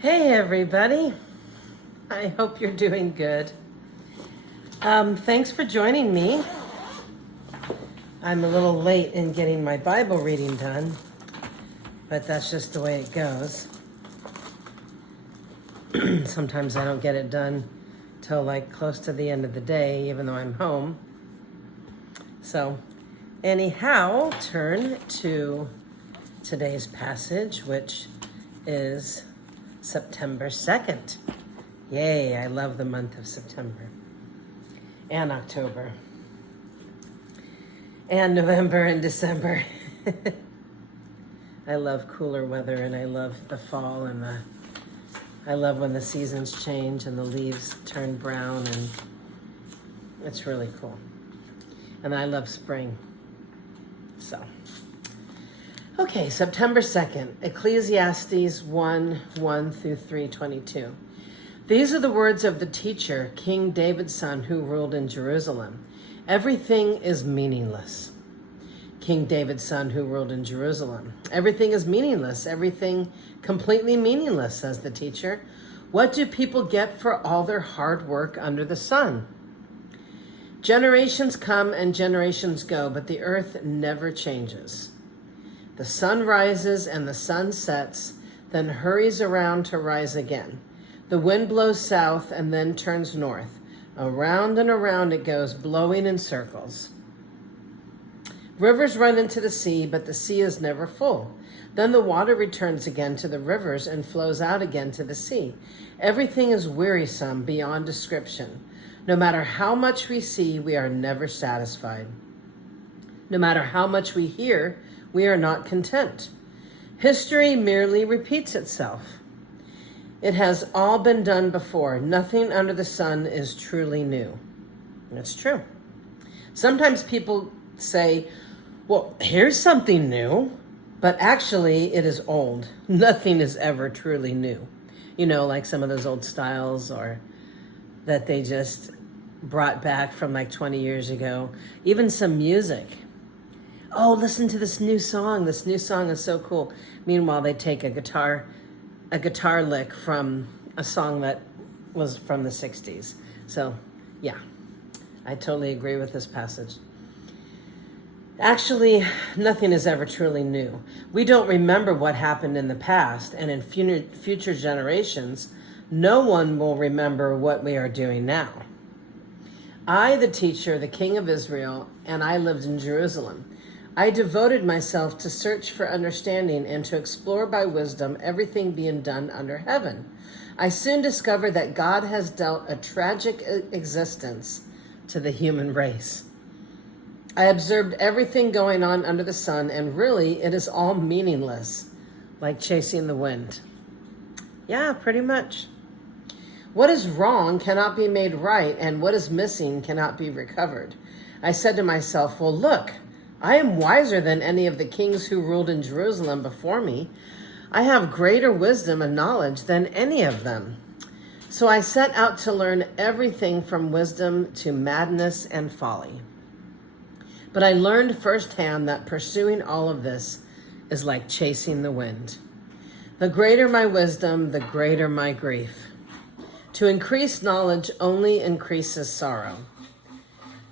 Hey everybody, I hope you're doing good. Thanks for joining me. I'm a little late in getting my Bible reading done, but that's just the way it goes. Sometimes I don't get it done till like close to the end of the day, even though I'm home. So anyhow, turn to today's passage, which is September 2nd. Yay, I love the month of September. And October. And November and December. I love cooler weather and I love the fall and I love when the seasons change and the leaves turn brown, and it's really cool. And I love spring. So. Okay, September 2nd, Ecclesiastes 1 through 3:22. These are the words of the teacher, King David's son, who ruled in Jerusalem. Everything is meaningless. King David's son, who ruled in Jerusalem. Everything is meaningless. Everything completely meaningless, says the teacher. What do people get for all their hard work under the sun? Generations come and generations go, but the earth never changes. The sun rises and the sun sets, then hurries around to rise again. The wind blows south and then turns north. Around and around it goes, blowing in circles. Rivers run into the sea, but the sea is never full. Then the water returns again to the rivers and flows out again to the sea. Everything is wearisome beyond description. No matter how much we see, we are never satisfied. No matter how much we hear, we are not content. History merely repeats itself. It has all been done before. Nothing under the sun is truly new. That's true. Sometimes people say, well, here's something new, but actually it is old. Nothing is ever truly new. You know, like some of those old styles or that they just brought back from like 20 years ago. Even some music. Oh, listen to this new song. This new song is so cool. Meanwhile, they take a guitar lick from a song that was from the 60s. So, yeah, I totally agree with this passage. Actually, nothing is ever truly new. We don't remember what happened in the past, and in future generations, no one will remember what we are doing now. I, the teacher, the king of Israel, and I lived in Jerusalem. I devoted myself to search for understanding and to explore by wisdom everything being done under heaven. I soon discovered that God has dealt a tragic existence to the human race. I observed everything going on under the sun, and really it is all meaningless, like chasing the wind. Yeah, pretty much. What is wrong cannot be made right, and what is missing cannot be recovered. I said to myself, well, look, I am wiser than any of the kings who ruled in Jerusalem before me. I have greater wisdom and knowledge than any of them. So I set out to learn everything from wisdom to madness and folly. But I learned firsthand that pursuing all of this is like chasing the wind. The greater my wisdom, the greater my grief. To increase knowledge only increases sorrow.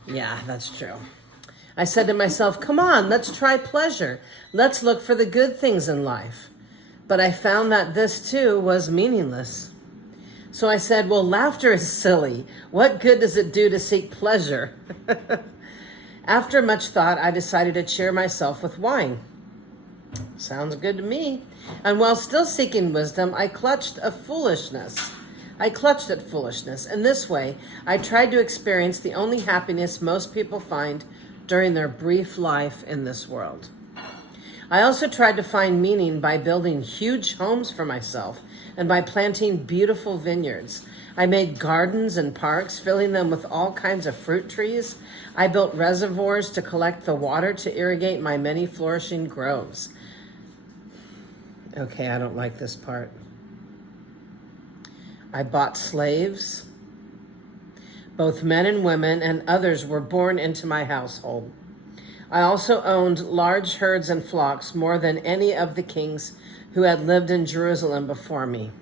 Yeah, that's true. I said to myself, come on, let's try pleasure. Let's look for the good things in life. But I found that this too was meaningless. So I said, well, laughter is silly. What good does it do to seek pleasure? After much thought, I decided to cheer myself with wine. Sounds good to me. And while still seeking wisdom, I clutched at foolishness. In this way, I tried to experience the only happiness most people find during their brief life in this world. I also tried to find meaning by building huge homes for myself and by planting beautiful vineyards. I made gardens and parks, filling them with all kinds of fruit trees. I built reservoirs to collect the water to irrigate my many flourishing groves. Okay, I don't like this part. I bought slaves. Both men and women and others were born into my household. I also owned large herds and flocks, more than any of the kings who had lived in Jerusalem before me.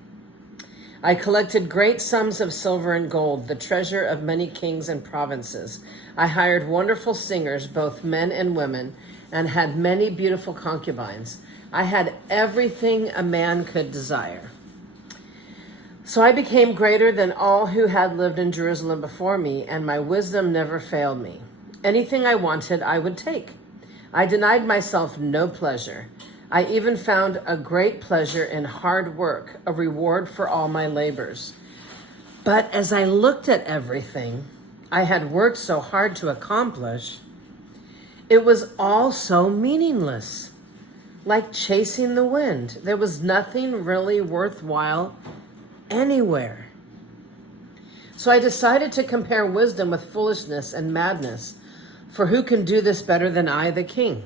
I collected great sums of silver and gold, the treasure of many kings and provinces. I hired wonderful singers, both men and women, and had many beautiful concubines. I had everything a man could desire. So I became greater than all who had lived in Jerusalem before me, and my wisdom never failed me. Anything I wanted, I would take. I denied myself no pleasure. I even found a great pleasure in hard work, a reward for all my labors. But as I looked at everything I had worked so hard to accomplish, it was all so meaningless, like chasing the wind. There was nothing really worthwhile anywhere. So I decided to compare wisdom with foolishness and madness, for who can do this better than I, the king?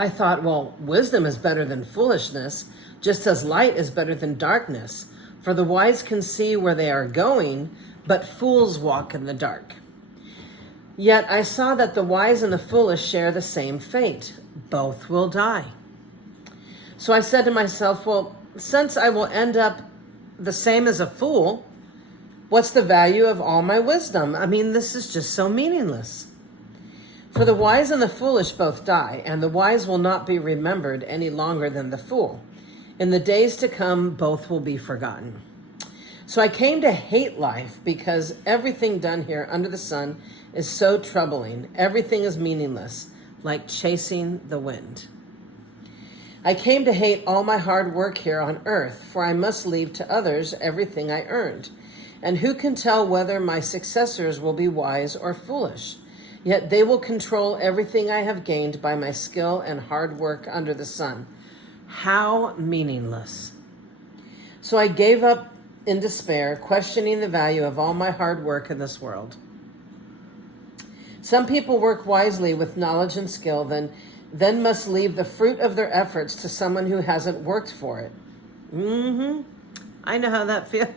I thought, well, wisdom is better than foolishness, just as light is better than darkness. For the wise can see where they are going, but fools walk in the dark. Yet I saw that the wise and the foolish share the same fate. Both will die. So I said to myself, well, since I will end up the same as a fool, what's the value of all my wisdom? I mean, this is just so meaningless. For the wise and the foolish both die, and the wise will not be remembered any longer than the fool. In the days to come, both will be forgotten. So I came to hate life because everything done here under the sun is so troubling. Everything is meaningless, like chasing the wind. I came to hate all my hard work here on earth, for I must leave to others everything I earned. And who can tell whether my successors will be wise or foolish? Yet they will control everything I have gained by my skill and hard work under the sun. How meaningless. So I gave up in despair, questioning the value of all my hard work in this world. Some people work wisely with knowledge and skill, then must leave the fruit of their efforts to someone who hasn't worked for it. I know how that feels.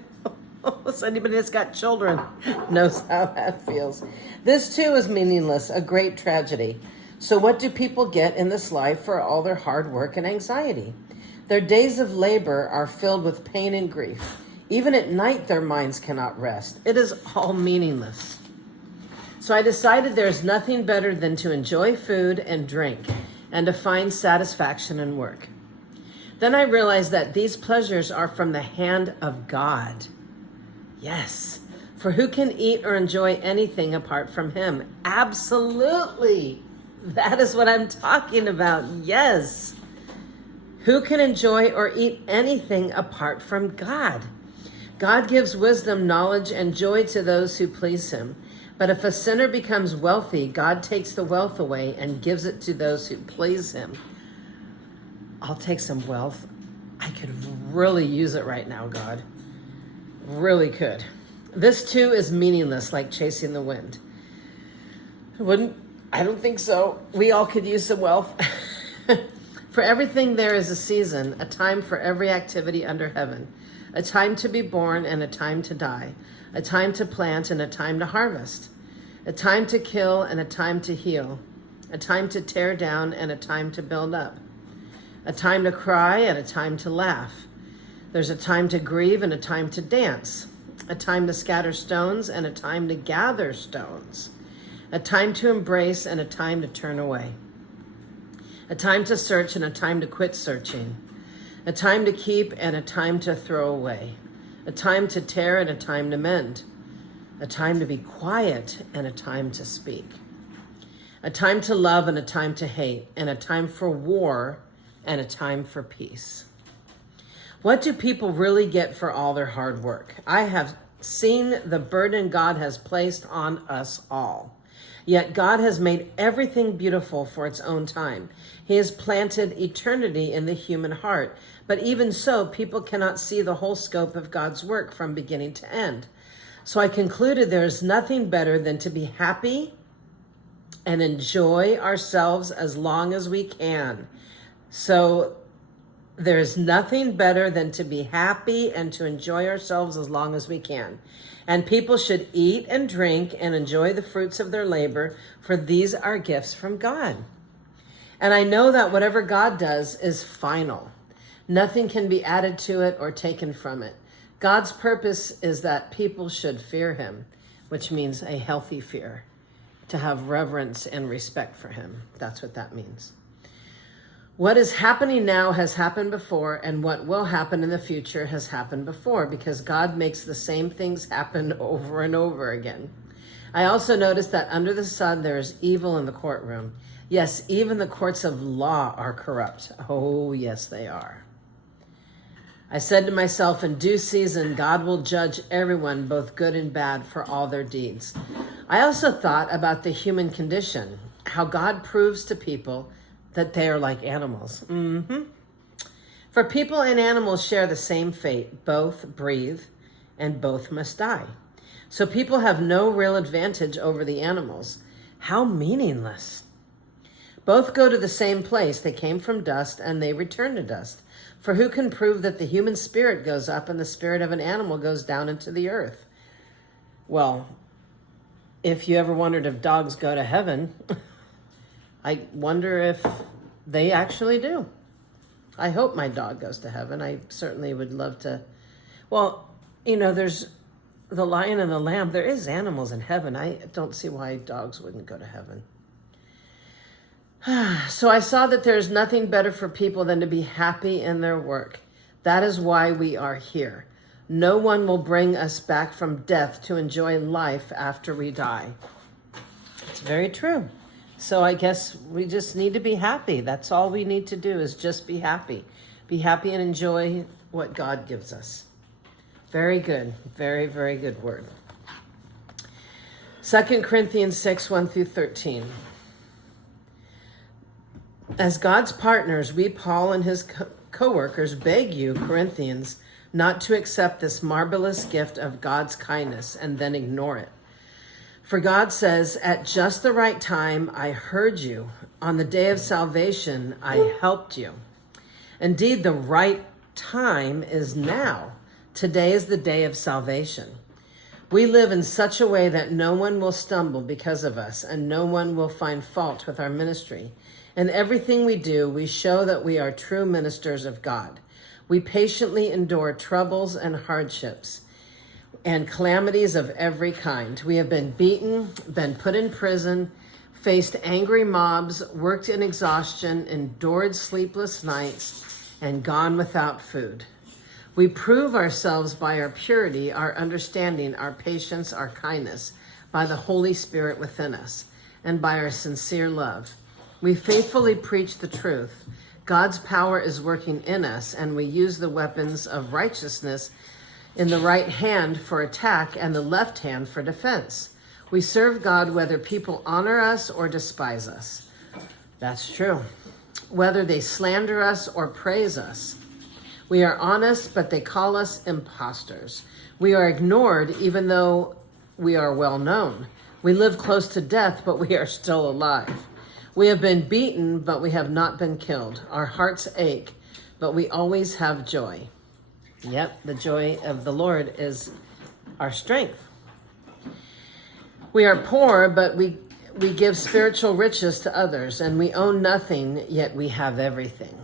Anybody that's got children knows how that feels. This too is meaningless, a great tragedy. So what do people get in this life for all their hard work and anxiety? Their days of labor are filled with pain and grief. Even at night, their minds cannot rest. It is all meaningless. So I decided there's nothing better than to enjoy food and drink and to find satisfaction in work. Then I realized that these pleasures are from the hand of God. Yes, for who can eat or enjoy anything apart from him? Absolutely. That is what I'm talking about. Yes. Who can enjoy or eat anything apart from God? God gives wisdom, knowledge, and joy to those who please him. But if a sinner becomes wealthy, God takes the wealth away and gives it to those who please him. I'll take some wealth. I could really use it right now, God. Really could. This too is meaningless, like chasing the wind. I don't think so. We all could use some wealth. For everything there is a season, a time for every activity under heaven, a time to be born and a time to die, a time to plant and a time to harvest, a time to kill and a time to heal, a time to tear down and a time to build up, a time to cry and a time to laugh. There's a time to grieve and a time to dance, a time to scatter stones and a time to gather stones, a time to embrace and a time to turn away, a time to search and a time to quit searching, a time to keep and a time to throw away, a time to tear and a time to mend, a time to be quiet and a time to speak, a time to love and a time to hate, and a time for war and a time for peace. What do people really get for all their hard work? I have seen the burden God has placed on us all. Yet God has made everything beautiful for its own time. He has planted eternity in the human heart. But even so, people cannot see the whole scope of God's work from beginning to end. So I concluded there is nothing better than to be happy and enjoy ourselves as long as we can. So there's nothing better than to be happy and to enjoy ourselves as long as we can. And people should eat and drink and enjoy the fruits of their labor, for these are gifts from God. And I know that whatever God does is final. Nothing can be added to it or taken from it. God's purpose is that people should fear him, which means a healthy fear, to have reverence and respect for him. That's what that means. What is happening now has happened before, and what will happen in the future has happened before, because God makes the same things happen over and over again. I also noticed that under the sun there is evil in the courtroom. Yes, even the courts of law are corrupt. Oh, yes, they are. I said to myself, in due season, God will judge everyone, both good and bad, for all their deeds. I also thought about the human condition, how God proves to people that they are like animals. For people and animals share the same fate. Both breathe and both must die. So people have no real advantage over the animals. How meaningless. Both go to the same place. They came from dust and they return to dust. For who can prove that the human spirit goes up and the spirit of an animal goes down into the earth? Well, if you ever wondered if dogs go to heaven, I wonder if they actually do. I hope my dog goes to heaven. I certainly would love to. Well, there's the lion and the lamb. There is animals in heaven. I don't see why dogs wouldn't go to heaven. So I saw that there's nothing better for people than to be happy in their work. That is why we are here. No one will bring us back from death to enjoy life after we die. It's very true. So I guess we just need to be happy. That's all we need to do, is just be happy. Be happy and enjoy what God gives us. Very good. Very, very good word. 2 Corinthians 6, 1 through 13. As God's partners, we, Paul and his co-workers, beg you, Corinthians, not to accept this marvelous gift of God's kindness and then ignore it. For God says, at just the right time, I heard you. On the day of salvation, I helped you. Indeed, the right time is now. Today is the day of salvation. We live in such a way that no one will stumble because of us, and no one will find fault with our ministry. In everything we do, we show that we are true ministers of God. We patiently endure troubles and hardships and calamities of every kind. We have been beaten, been put in prison, faced angry mobs, worked in exhaustion, endured sleepless nights, and gone without food. We prove ourselves by our purity, our understanding, our patience, our kindness, by the Holy Spirit within us, and by our sincere love. We faithfully preach the truth. God's power is working in us, and we use the weapons of righteousness in the right hand for attack and the left hand for defense. We serve God whether people honor us or despise us. That's true. Whether they slander us or praise us. We are honest, but they call us impostors. We are ignored even though we are well known. We live close to death, but we are still alive. We have been beaten, but we have not been killed. Our hearts ache, but we always have joy. Yep, the joy of the Lord is our strength. We are poor, but we give spiritual riches to others, and we own nothing, yet we have everything.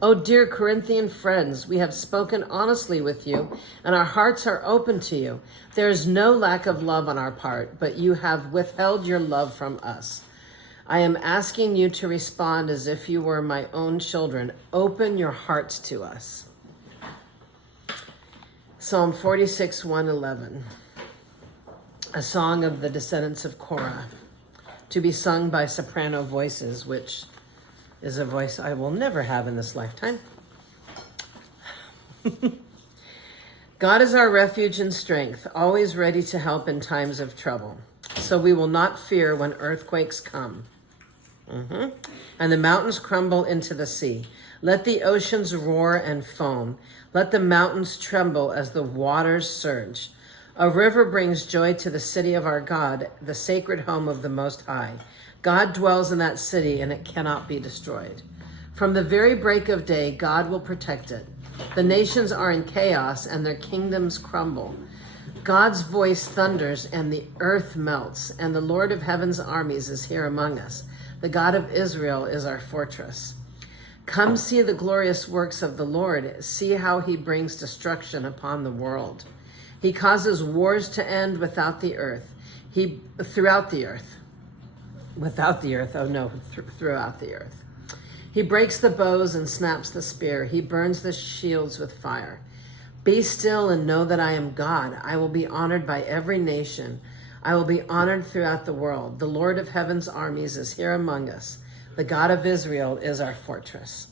Oh, dear Corinthian friends, we have spoken honestly with you, and our hearts are open to you. There is no lack of love on our part, but you have withheld your love from us. I am asking you to respond as if you were my own children. Open your hearts to us. Psalm 46, 111. A song of the descendants of Korah, to be sung by soprano voices, which is a voice I will never have in this lifetime. God is our refuge and strength, always ready to help in times of trouble. So we will not fear when earthquakes come. And the mountains crumble into the sea. Let the oceans roar and foam. Let the mountains tremble as the waters surge. A river brings joy to the city of our God, the sacred home of the Most High. God dwells in that city, and it cannot be destroyed. From the very break of day, God will protect it. The nations are in chaos, and their kingdoms crumble. God's voice thunders, and the earth melts, and the Lord of heaven's armies is here among us. The God of Israel is our fortress. Come see the glorious works of the Lord. See how he brings destruction upon the world. He causes wars to end without the earth. Throughout the earth. Without the earth. Oh no, throughout the earth. He breaks the bows and snaps the spear. He burns the shields with fire. Be still and know that I am God. I will be honored by every nation. I will be honored throughout the world. The Lord of heaven's armies is here among us. The God of Israel is our fortress.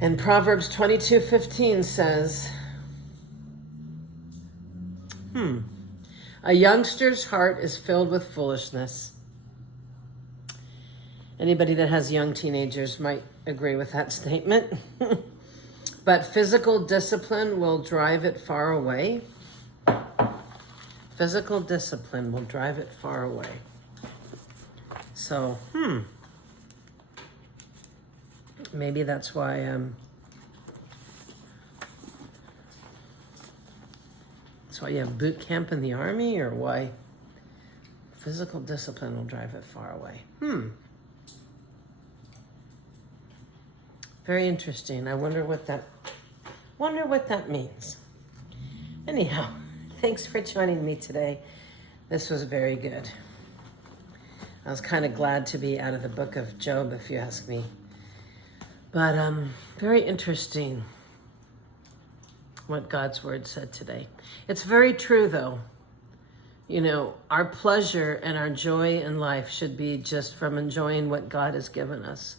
And Proverbs 22:15 says, a youngster's heart is filled with foolishness. Anybody that has young teenagers might agree with that statement. But physical discipline will drive it far away. Physical discipline will drive it far away. So, maybe that's why you have boot camp in the army, or why physical discipline will drive it far away. Very interesting. I wonder what that means. Anyhow, thanks for joining me today. This was very good. I was kind of glad to be out of the book of Job, if you ask me. But very interesting what God's word said today. It's very true, though. You know, our pleasure and our joy in life should be just from enjoying what God has given us.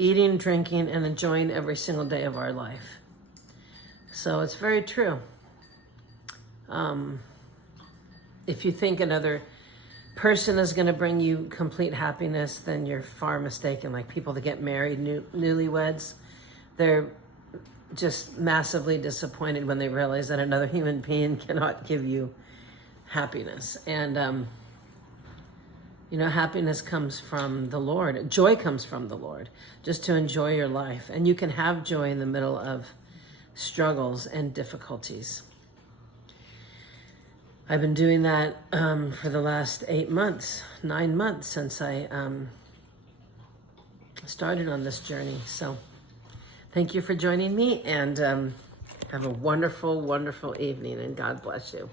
Eating, drinking, and enjoying every single day of our life. So it's very true. If you think another person is going to bring you complete happiness, then you're far mistaken. Like people that get married, newlyweds, they're just massively disappointed when they realize that another human being cannot give you happiness. And, happiness comes from the Lord. Joy comes from the Lord, just to enjoy your life. And you can have joy in the middle of struggles and difficulties. I've been doing that for the last 9 months since I started on this journey. So thank you for joining me, and have a wonderful, wonderful evening, and God bless you.